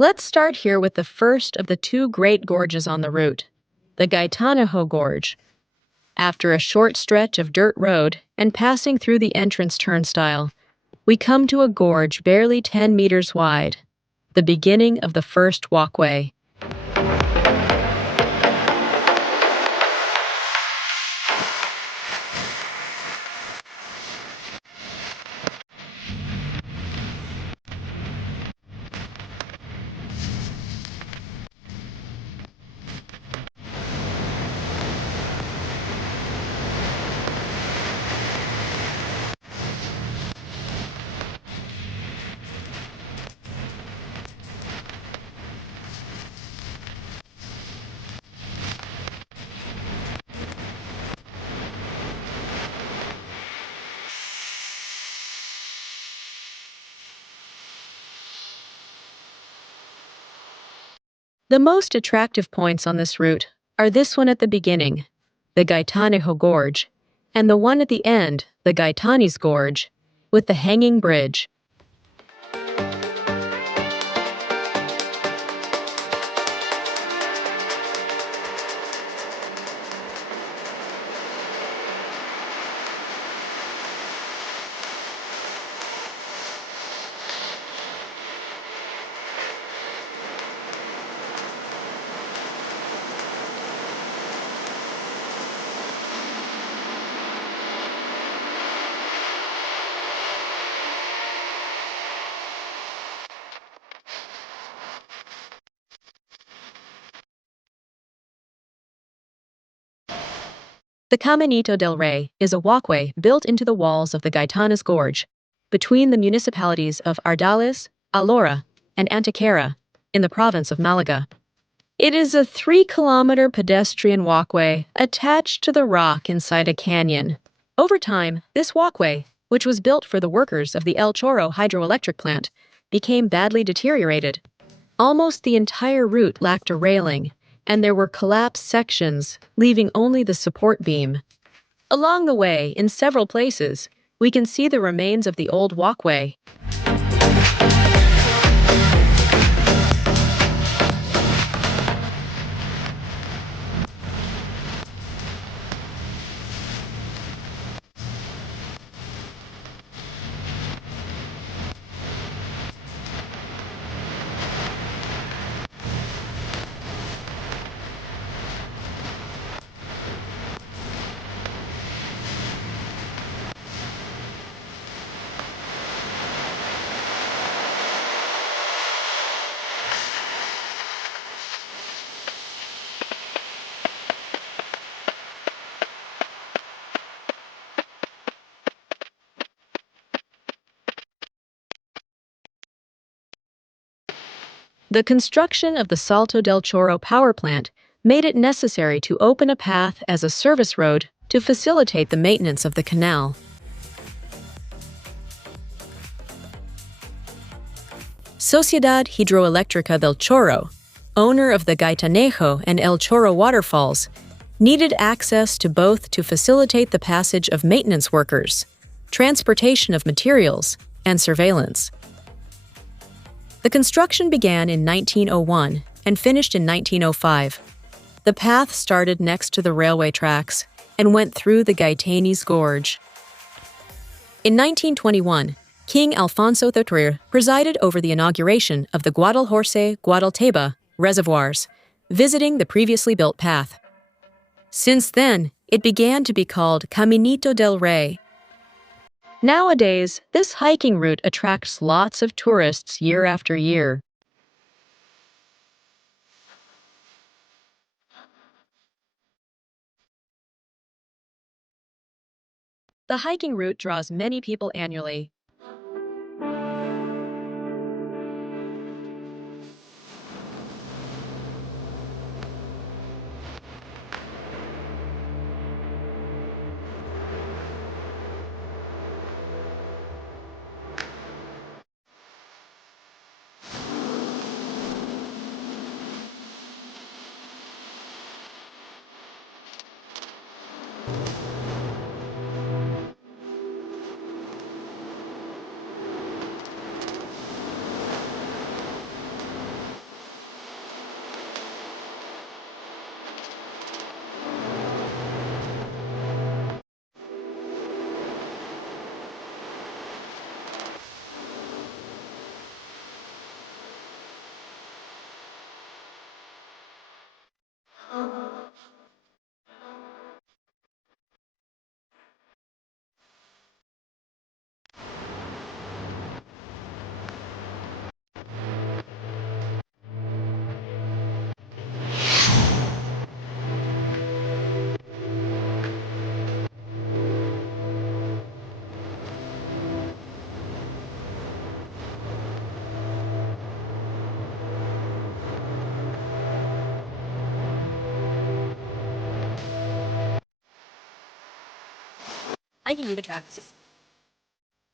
Let's start here with the first of the two great gorges on the route, the Gaitanejo Gorge. After a short stretch of dirt road and passing through the entrance turnstile, we come to a gorge barely 10 meters wide, the beginning of the first walkway. The most attractive points on this route are this one at the beginning, the Gaitanejo Gorge, and the one at the end, the Gaitanes Gorge, with the hanging bridge. The Caminito del Rey is a walkway built into the walls of the Gaitanes Gorge, between the municipalities of Ardales, Alora, and Antequera, in the province of Malaga. It is a 3-kilometer pedestrian walkway attached to the rock inside a canyon. Over time, this walkway, which was built for the workers of the El Chorro hydroelectric plant, became badly deteriorated. Almost the entire route lacked a railing, and there were collapsed sections, leaving only the support beam. Along the way, in several places, we can see the remains of the old walkway. The construction of the Salto del Chorro power plant made it necessary to open a path as a service road to facilitate the maintenance of the canal. Sociedad Hidroeléctrica del Chorro, owner of the Gaitanejo and El Chorro waterfalls, needed access to both to facilitate the passage of maintenance workers, transportation of materials, and surveillance. The construction began in 1901 and finished in 1905. The path started next to the railway tracks and went through the Gaitanes Gorge. In 1921, King Alfonso III presided over the inauguration of the Guadalhorce-Guadalteba reservoirs, visiting the previously built path. Since then, it began to be called Caminito del Rey. Nowadays, this hiking route attracts lots of tourists year after year. The hiking route draws many people annually.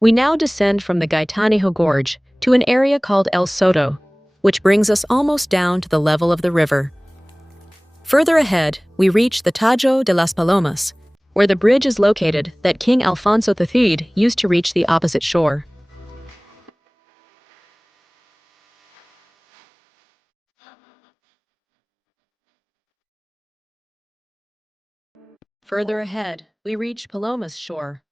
We now descend from the Gaitanejo Gorge to an area called El Soto, which brings us almost down to the level of the river. Further ahead, we reach the Tajo de las Palomas, where the bridge is located that King Alfonso III used to reach the opposite shore. Further ahead, we reach Palomas shore.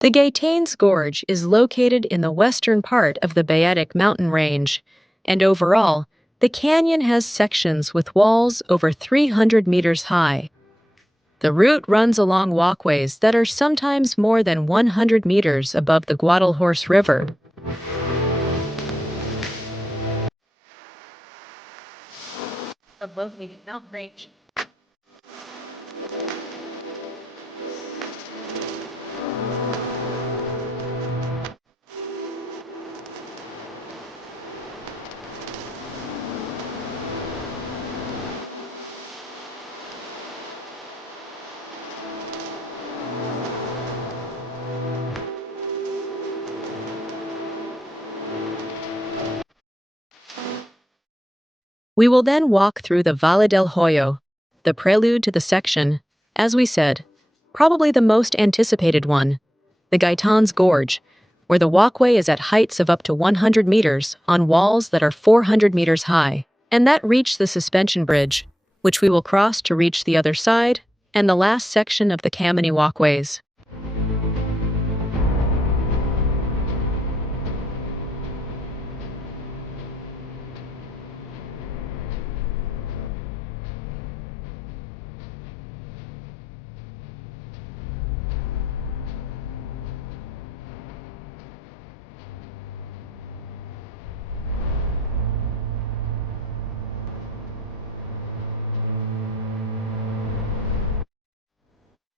The Gaitanes Gorge is located in the western part of the Baetic mountain range, and overall, the canyon has sections with walls over 300 meters high. The route runs along walkways that are sometimes more than 100 meters above the Guadalhorce River. Above the mountain range. We will then walk through the Valle del Hoyo, the prelude to the section, as we said, probably the most anticipated one, the Gaitanes Gorge, where the walkway is at heights of up to 100 meters on walls that are 400 meters high, and that reach the suspension bridge, which we will cross to reach the other side, and the last section of the Caminito Walkways.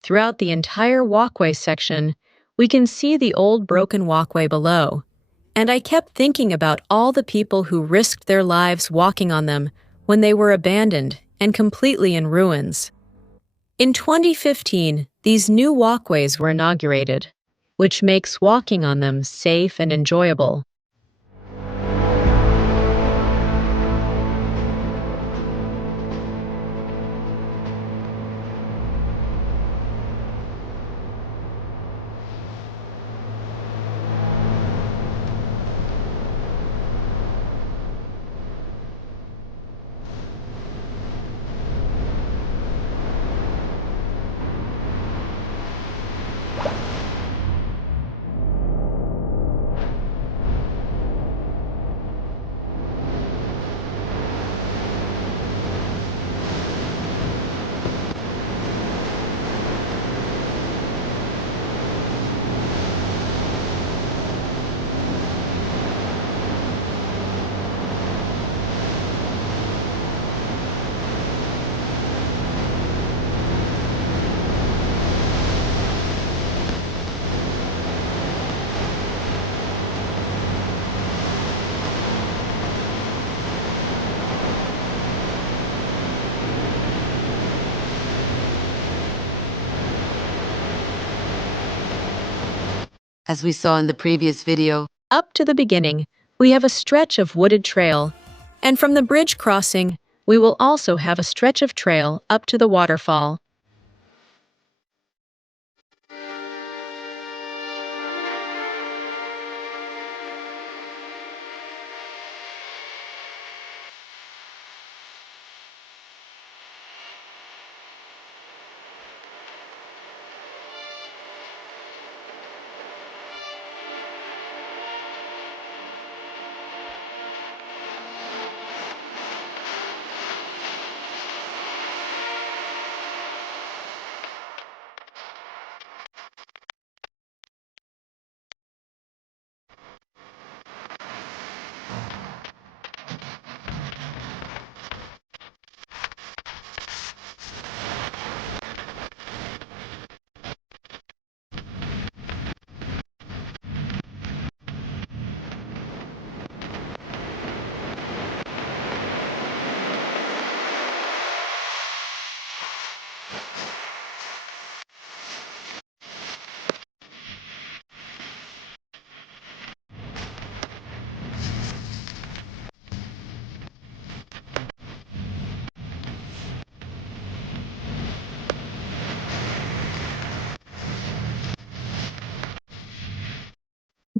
Throughout the entire walkway section, we can see the old broken walkway below, and I kept thinking about all the people who risked their lives walking on them when they were abandoned and completely in ruins. In 2015, these new walkways were inaugurated, which makes walking on them safe and enjoyable. As we saw in the previous video, Up to the beginning, we have a stretch of wooded trail, and from the bridge crossing, we will also have a stretch of trail up to the waterfall.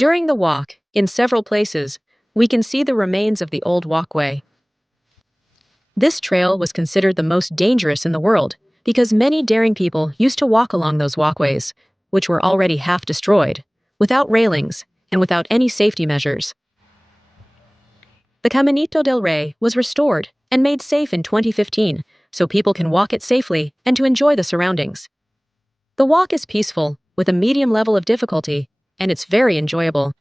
During the walk, in several places, we can see the remains of the old walkway. This trail was considered the most dangerous in the world because many daring people used to walk along those walkways, which were already half destroyed, without railings and without any safety measures. The Caminito del Rey was restored and made safe in 2015 so people can walk it safely and to enjoy the surroundings. The walk is peaceful, with a medium level of difficulty, and it's very enjoyable.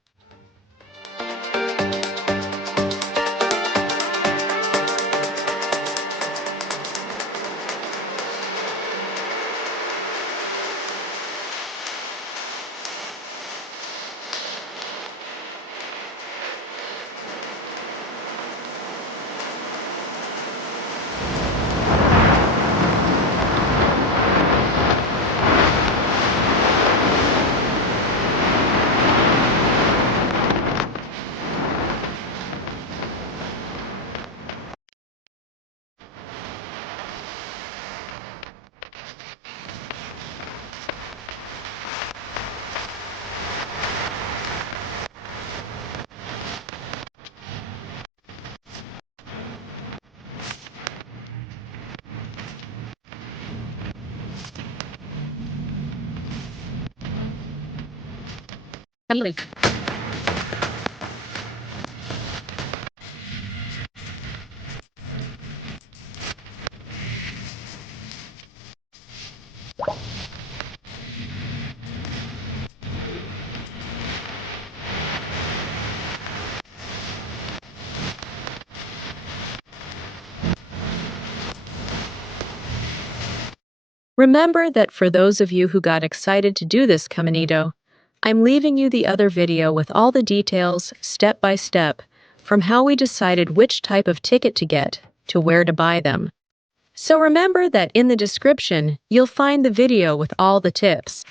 Remember that for those of you who got excited to do this Caminito, I'm leaving you the other video with all the details, step by step, from how we decided which type of ticket to get to where to buy them. So remember that in the description, you'll find the video with all the tips.